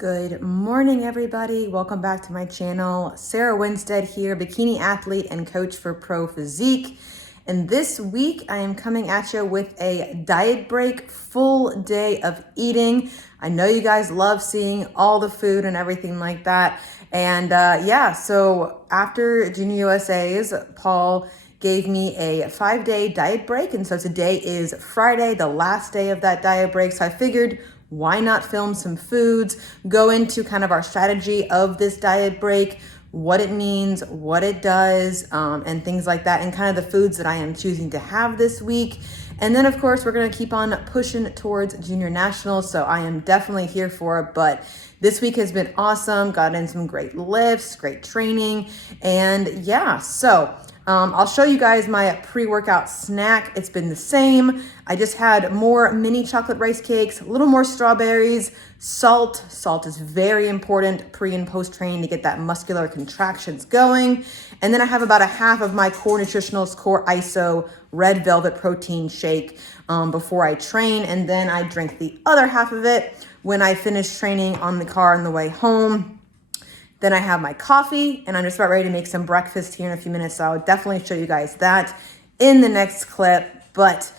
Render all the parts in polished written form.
Good morning, everybody. Welcome back to my channel. Sarah Winstead here, bikini athlete and coach for Pro Physique. And this week I am coming at you with a diet break, full day of eating. I know you guys love seeing all the food and everything like that. And so after Junior USA's, Paul gave me a 5-day diet break. And so today is Friday, the last day of that diet break. So I figured, why not film some foods, go into kind of our strategy of this diet break, what it means, what it does, and things like that, and kind of the foods that I am choosing to have this week. And then of course, we're gonna keep on pushing towards Junior Nationals, so I am definitely here for it. But this week has been awesome, got in some great lifts, great training, and yeah, so I'll show you guys my pre-workout snack. It's been the same. I just had more mini chocolate rice cakes, a little more strawberries, salt. Salt is very important pre and post training to get that muscular contractions going. And then I have about a half of my Core Nutritionals Core ISO Red Velvet Protein Shake before I train. And then I drink the other half of it when I finish training on the car on the way home. Then I have my coffee, and I'm just about ready to make some breakfast here in a few minutes. So I'll definitely show you guys that in the next clip. But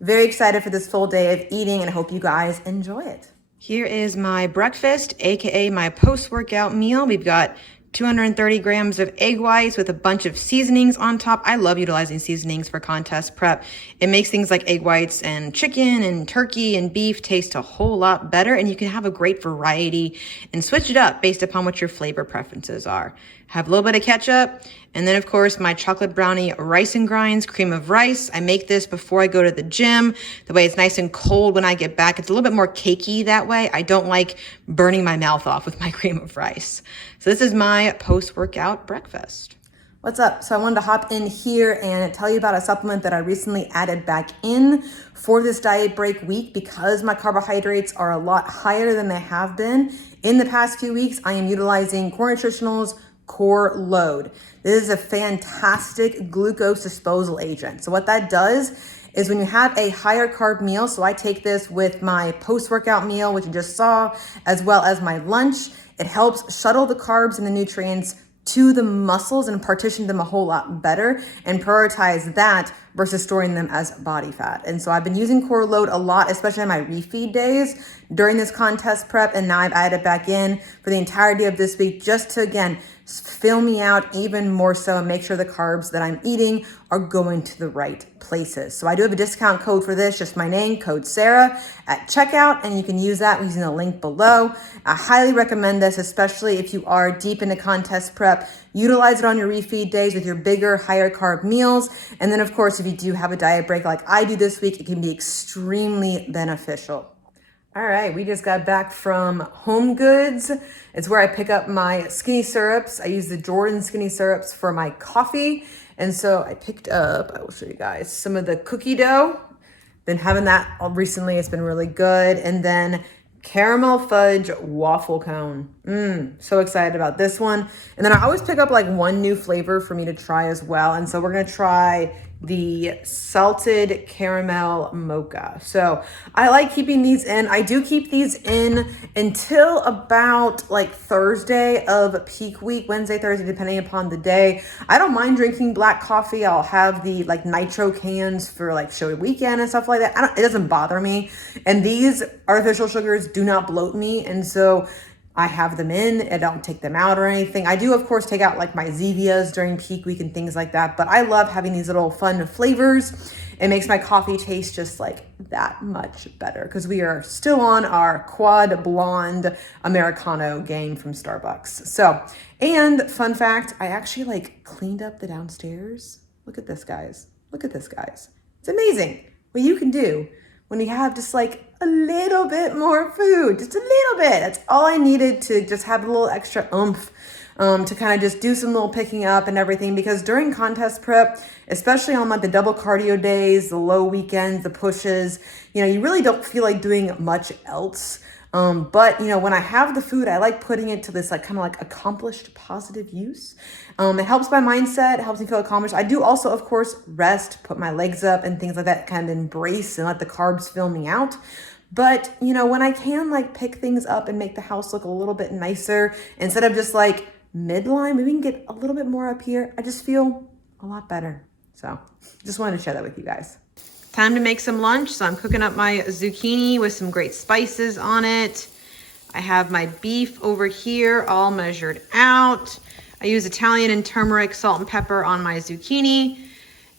very excited for this full day of eating, and I hope you guys enjoy it. Here is my breakfast, AKA my post-workout meal. We've got 230 grams of egg whites with a bunch of seasonings on top. I love utilizing seasonings for contest prep. It makes things like egg whites and chicken and turkey and beef taste a whole lot better, and you can have a great variety and switch it up based upon what your flavor preferences are. Have a little bit of ketchup, and then of course my chocolate brownie rice and grinds, cream of rice. I make this before I go to the gym. The way it's nice and cold when I get back. It's a little bit more cakey that way. I don't like burning my mouth off with my cream of rice. So this is my post-workout breakfast. What's up? So I wanted to hop in here and tell you about a supplement that I recently added back in for this diet break week because my carbohydrates are a lot higher than they have been. In the past few weeks, I am utilizing Core Nutritionals Core Load. This is a fantastic glucose disposal agent. So what that does is when you have a higher carb meal, so I take this with my post-workout meal, which you just saw, as well as my lunch, it helps shuttle the carbs and the nutrients to the muscles and partition them a whole lot better and prioritize that versus storing them as body fat. And so I've been using Core Load a lot, especially on my refeed days during this contest prep. And now I've added it back in for the entirety of this week just to, again, fill me out even more so and make sure the carbs that I'm eating are going to the right places. So I do have a discount code for this, just my name, code Sarah at checkout, and you can use that using the link below. I highly recommend this, especially if you are deep into contest prep. Utilize it on your refeed days with your bigger, higher carb meals. And then of course, if you do have a diet break like I do this week, it can be extremely beneficial. All right, we just got back from Home Goods. It's where I pick up my skinny syrups. I use the Jordan skinny syrups for my coffee. And so I picked up, I will show you guys, some of the cookie dough. Been having that recently, it's been really good. And then caramel fudge waffle cone. So excited about this one. And then I always pick up like one new flavor for me to try as well. And so we're gonna try the salted caramel mocha. So I like keeping these in. I do keep these in until about like Thursday of peak week, Wednesday, Thursday, depending upon the day. I don't mind drinking black coffee. I'll have the like nitro cans for like showy weekend and stuff like that. It doesn't bother me. And these artificial sugars do not bloat me. And so I have them in, I don't take them out or anything. I do, of course, take out like my Zevias during peak week and things like that, but I love having these little fun flavors. It makes my coffee taste just like that much better because we are still on our quad blonde Americano game from Starbucks. So, and fun fact, I actually like cleaned up the downstairs. Look at this, guys. Look at this, guys. It's amazing what you can do when you have just like a little bit more food, just a little bit. That's all I needed to just have a little extra oomph to kind of just do some little picking up and everything. Because during contest prep, especially on like the double cardio days, the low weekends, the pushes, you know, you really don't feel like doing much else. But you know, when I have the food, I like putting it to this like kind of like accomplished positive use. It helps my mindset, it helps me feel accomplished. I do also, of course, rest, put my legs up and things like that, kind of embrace and let the carbs fill me out. But, you know, when I can like pick things up and make the house look a little bit nicer, instead of just like midline, maybe we can get a little bit more up here. I just feel a lot better. So just wanted to share that with you guys. Time to make some lunch. So I'm cooking up my zucchini with some great spices on it. I have my beef over here all measured out. I use Italian and turmeric, salt and pepper on my zucchini.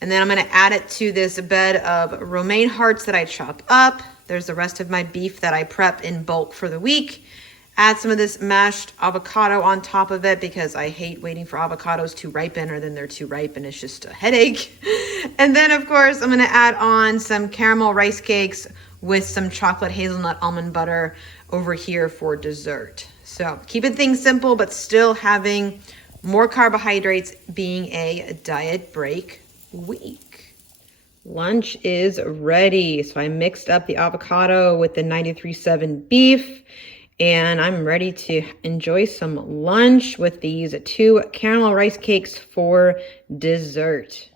And then I'm gonna add it to this bed of romaine hearts that I chop up. There's the rest of my beef that I prep in bulk for the week. Add some of this mashed avocado on top of it because I hate waiting for avocados to ripen, or then they're too ripe and it's just a headache. And then of course, I'm gonna add on some caramel rice cakes with some chocolate hazelnut almond butter over here for dessert. So keeping things simple, but still having more carbohydrates, being a diet break week. Lunch is ready. So I mixed up the avocado with the 93.7 beef, and I'm ready to enjoy some lunch with these 2 caramel rice cakes for dessert.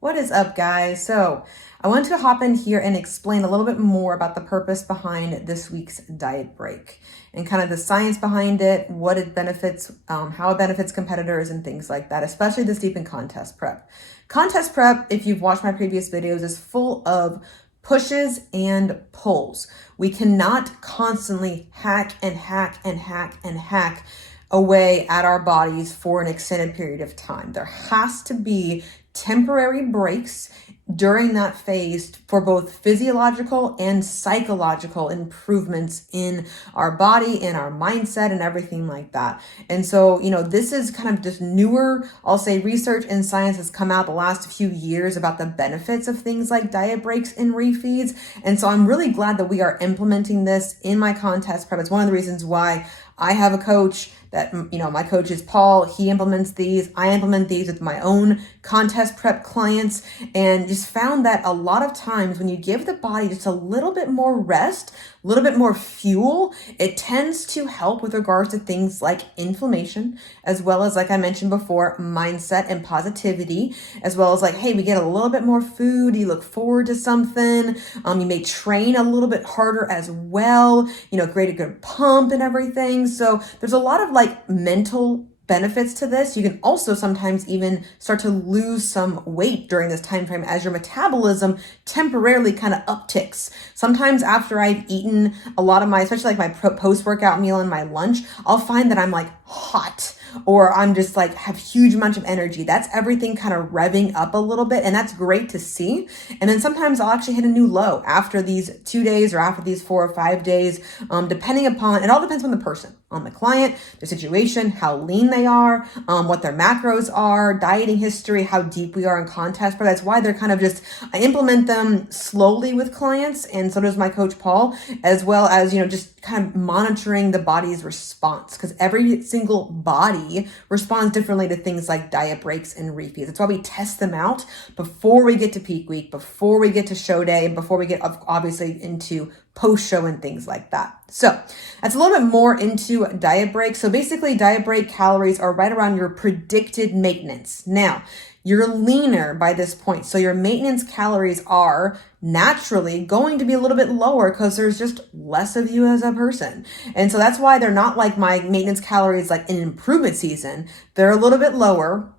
What is up, guys? So I want to hop in here and explain a little bit more about the purpose behind this week's diet break and kind of the science behind it, what it benefits, how it benefits competitors and things like that, especially this deep in contest prep. Contest prep, if you've watched my previous videos, is full of pushes and pulls. We cannot constantly hack and hack and hack and hack away at our bodies for an extended period of time. There has to be temporary breaks during that phase for both physiological and psychological improvements in our body, in our mindset, and everything like that. And so, you know, this is kind of just newer, I'll say, research and science has come out the last few years about the benefits of things like diet breaks and refeeds. And so I'm really glad that we are implementing this in my contest prep. It's one of the reasons why I have a coach that, you know, my coach is Paul. He implements these. I implement these with my own contest prep clients, and just found that a lot of times when you give the body just a little bit more rest, a little bit more fuel, it tends to help with regards to things like inflammation, as well as, like I mentioned before, mindset and positivity, as well as like, hey, we get a little bit more food, you look forward to something, you may train a little bit harder as well, you know, create a good pump and everything. So there's a lot of like mental benefits to this. You can also sometimes even start to lose some weight during this time frame as your metabolism temporarily kind of upticks. Sometimes after I've eaten a lot of my, especially like my post-workout meal and my lunch, I'll find that I'm like hot, or I'm just like have huge amounts of energy. That's everything kind of revving up a little bit, and that's great to see. And then sometimes I'll actually hit a new low after these 2 days or after these 4 or 5 days, depending upon, it all depends on the person, on the client, their situation, how lean they are, what their macros are, dieting history, how deep we are in contest. But that's why they're kind of just, I implement them slowly with clients, and so does my coach Paul, as well as, you know, just kind of monitoring the body's response, because every single body responds differently to things like diet breaks and refeeds. That's why we test them out before we get to peak week, before we get to show day, and before we get obviously into post-show and things like that. So that's a little bit more into diet break. So basically diet break calories are right around your predicted maintenance. Now, you're leaner by this point, so your maintenance calories are naturally going to be a little bit lower because there's just less of you as a person. And so that's why they're not like my maintenance calories like in improvement season. They're a little bit lower.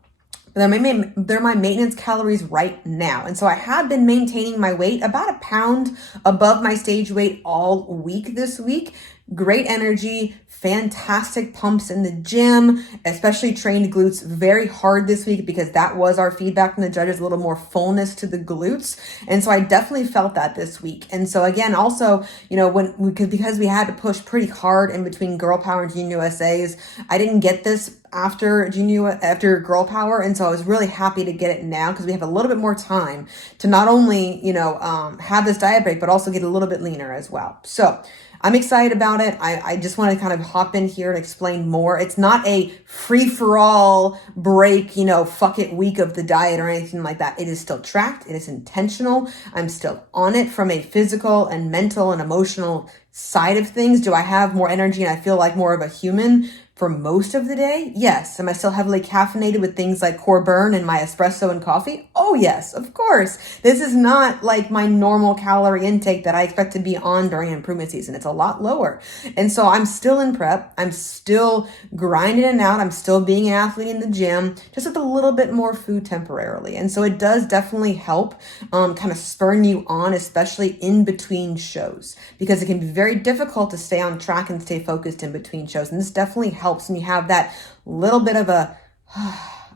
They're my maintenance calories right now. And so I have been maintaining my weight about a pound above my stage weight all week this week. Great energy, fantastic pumps in the gym, especially trained glutes very hard this week because that was our feedback from the judges, a little more fullness to the glutes. And so I definitely felt that this week. And so again, also, you know, because we had to push pretty hard in between Girl Power and Junior USA's, I didn't get this after Girl Power. And so I was really happy to get it now because we have a little bit more time to not only, you know, have this diet break, but also get a little bit leaner as well. So I'm excited about it. I just want to kind of hop in here and explain more. It's not a free-for-all break, you know, fuck it week of the diet or anything like that. It is still tracked. It is intentional. I'm still on it from a physical and mental and emotional side of things, do I have more energy and I feel like more of a human for most of the day? Yes. Am I still heavily caffeinated with things like Core Burn and my espresso and coffee? Oh yes, of course. This is not like my normal calorie intake that I expect to be on during improvement season. It's a lot lower. And so I'm still in prep. I'm still grinding it out. I'm still being an athlete in the gym, just with a little bit more food temporarily. And so it does definitely help kind of spurring you on, especially in between shows, because it can be very difficult to stay on track and stay focused in between shows. And this definitely helps when you have that little bit of a,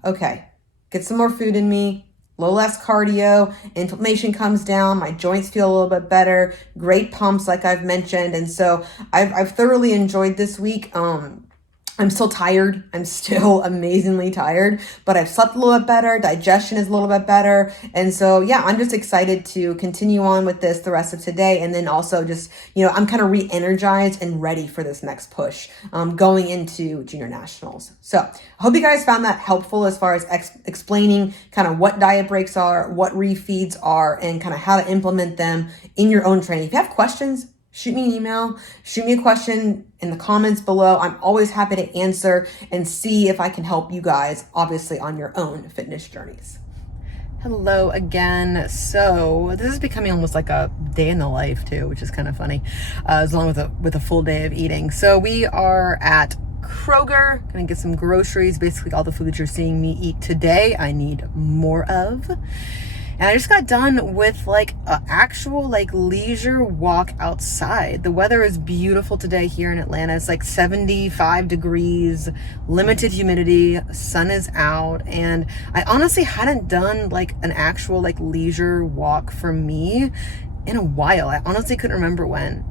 okay, get some more food in me, a little less cardio, inflammation comes down, my joints feel a little bit better, great pumps like I've mentioned. And so I've thoroughly enjoyed this week. I'm still tired. I'm still amazingly tired, but I've slept a little bit better. Digestion is a little bit better. And so, yeah, I'm just excited to continue on with this the rest of today. And then also just, I'm kind of re-energized and ready for this next push going into junior nationals. So I hope you guys found that helpful as far as explaining kind of what diet breaks are, what refeeds are, and kind of how to implement them in your own training. If you have questions, shoot me an email, shoot me a question in the comments below. I'm always happy to answer and see if I can help you guys, obviously, on your own fitness journeys. Hello again. So this is becoming almost like a day in the life too, which is kind of funny, as long with a full day of eating. So we are at Kroger, gonna get some groceries, basically all the foods you're seeing me eat today, I need more of. And I just got done with like an actual like leisure walk outside. The weather is beautiful today here in Atlanta. It's like 75 degrees, limited humidity, sun is out. And I honestly hadn't done like an actual like leisure walk for me in a while. I honestly couldn't remember when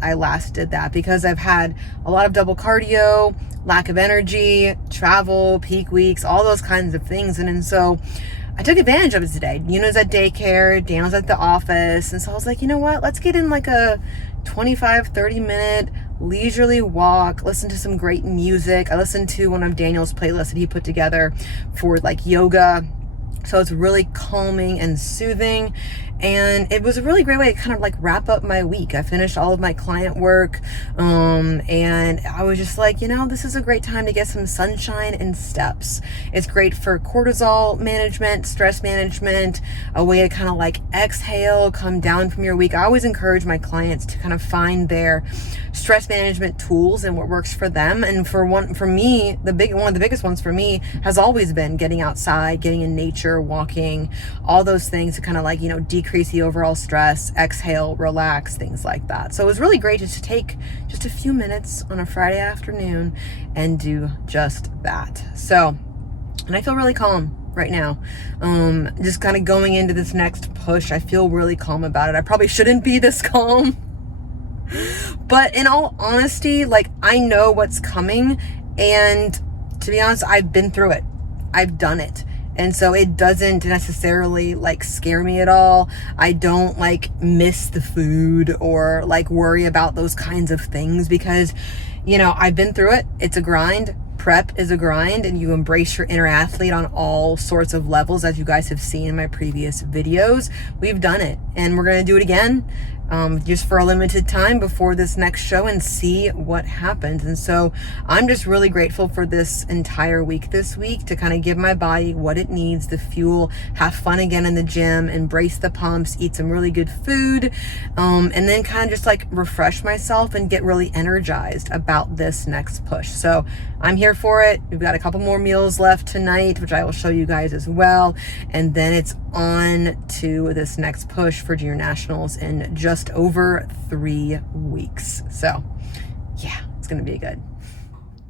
I last did that, because I've had a lot of double cardio, lack of energy, travel, peak weeks, all those kinds of things. And so I took advantage of it today. Yuna's at daycare, Daniel's at the office. And so I was like, you know what? Let's get in like a 25, 30 minute leisurely walk, listen to some great music. I listened to one of Daniel's playlists that he put together for like yoga. So it's really calming and soothing. And it was a really great way to kind of like wrap up my week. I finished all of my client work. And I was just like, this is a great time to get some sunshine and steps. It's great for cortisol management, stress management, a way to kind of like exhale, come down from your week. I always encourage my clients to kind of find their stress management tools and what works for them. And for me, one of the biggest ones for me has always been getting outside, getting in nature, walking, all those things to kind of like, decrease the overall stress, exhale, relax, things like that. So it was really great just to take just a few minutes on a Friday afternoon and do just that. So, and I feel really calm right now. Just kind of going into this next push, I feel really calm about it. I probably shouldn't be this calm, but in all honesty, like I know what's coming, and to be honest, I've been through it. I've done it. And so it doesn't necessarily like scare me at all. I don't like miss the food or like worry about those kinds of things, because, I've been through it. It's a grind. Prep is a grind, and you embrace your inner athlete on all sorts of levels, as you guys have seen in my previous videos. We've done it, and we're going to do it again. Just for a limited time before this next show, and see what happens. And so I'm just really grateful for this entire week this week to kind of give my body what it needs, the fuel, have fun again in the gym, embrace the pumps, eat some really good food, and then kind of just like refresh myself and get really energized about this next push. So I'm here for it. We've got a couple more meals left tonight, which I will show you guys as well. And then it's on to this next push for junior nationals in just over 3 weeks. So yeah, it's gonna be good.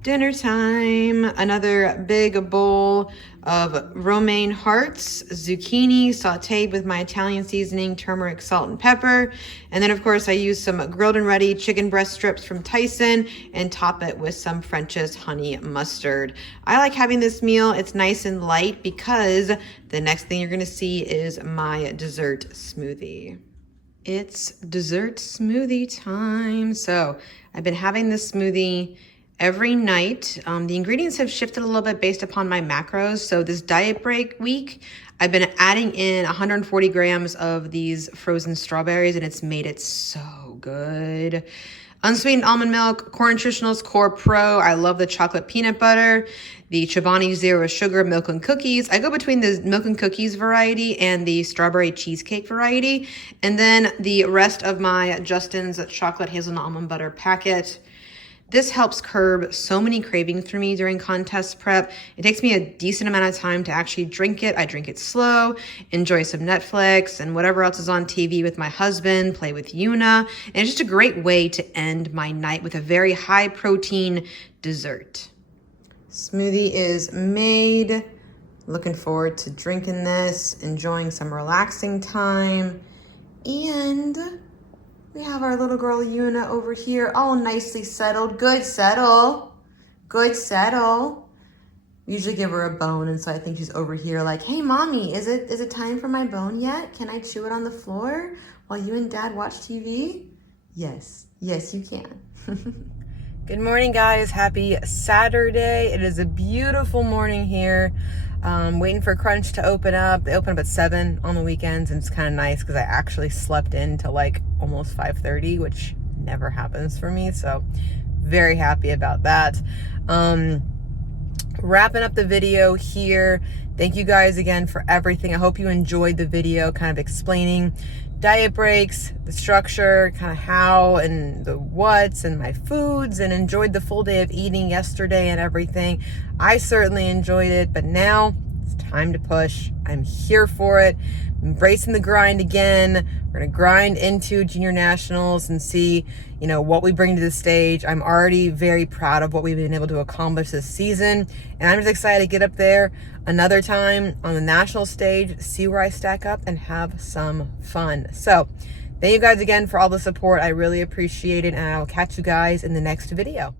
Dinner time. Another big bowl of romaine hearts, zucchini sauteed with my Italian seasoning, turmeric, salt, and pepper. And then of course I use some grilled and ready chicken breast strips from Tyson and top it with some French's honey mustard. I like having this meal. It's nice and light, because the next thing you're gonna see is my dessert smoothie. It's dessert smoothie time. So I've been having this smoothie every night. The ingredients have shifted a little bit based upon my macros. So this diet break week, I've been adding in 140 grams of these frozen strawberries, and it's made it so good. Unsweetened almond milk, Core Nutritionals Core Pro. I love the chocolate peanut butter. The Chobani Zero Sugar Milk and Cookies. I go between the milk and cookies variety and the strawberry cheesecake variety. And then the rest of my Justin's chocolate hazelnut almond butter packet. This helps curb so many cravings for me during contest prep. It takes me a decent amount of time to actually drink it. I drink it slow, enjoy some Netflix and whatever else is on TV with my husband, play with Yuna. And it's just a great way to end my night with a very high protein dessert. Smoothie is made. Looking forward to drinking this, enjoying some relaxing time. And we have our little girl Yuna over here, all nicely settled. Good settle. Good settle. We usually give her a bone, and so I think she's over here like, hey, mommy, is it time for my bone yet? Can I chew it on the floor while you and dad watch TV? Yes. Yes, you can. Good morning, guys. Happy Saturday. It is a beautiful morning here. Waiting for Crunch to open up. They open up at 7 on the weekends, and it's kind of nice because I actually slept in till like almost 5:30, which never happens for me. So very happy about that. Wrapping up the video here. Thank you guys again for everything. I hope you enjoyed the video kind of explaining diet breaks, the structure, kind of how and the what's and my foods, and enjoyed the full day of eating yesterday and everything. I certainly enjoyed it, but now it's time to push. I'm here for it. Embracing the grind again. We're gonna grind into junior nationals and see, what we bring to the stage. I'm already very proud of what we've been able to accomplish this season, and I'm just excited to get up there another time on the national stage, see where I stack up, and have some fun. So thank you guys again for all the support. I really appreciate it, and I'll catch you guys in the next video.